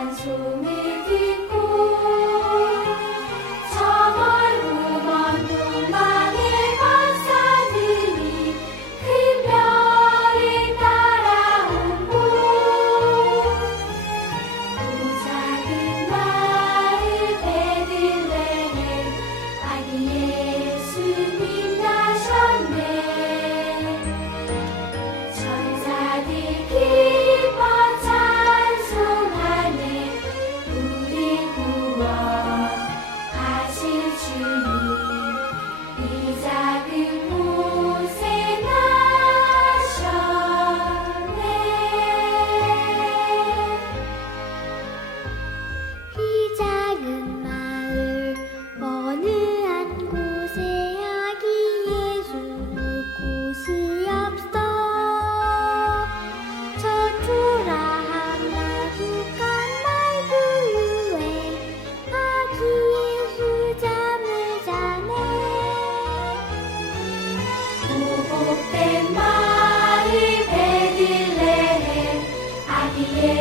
Jesús. Yeah.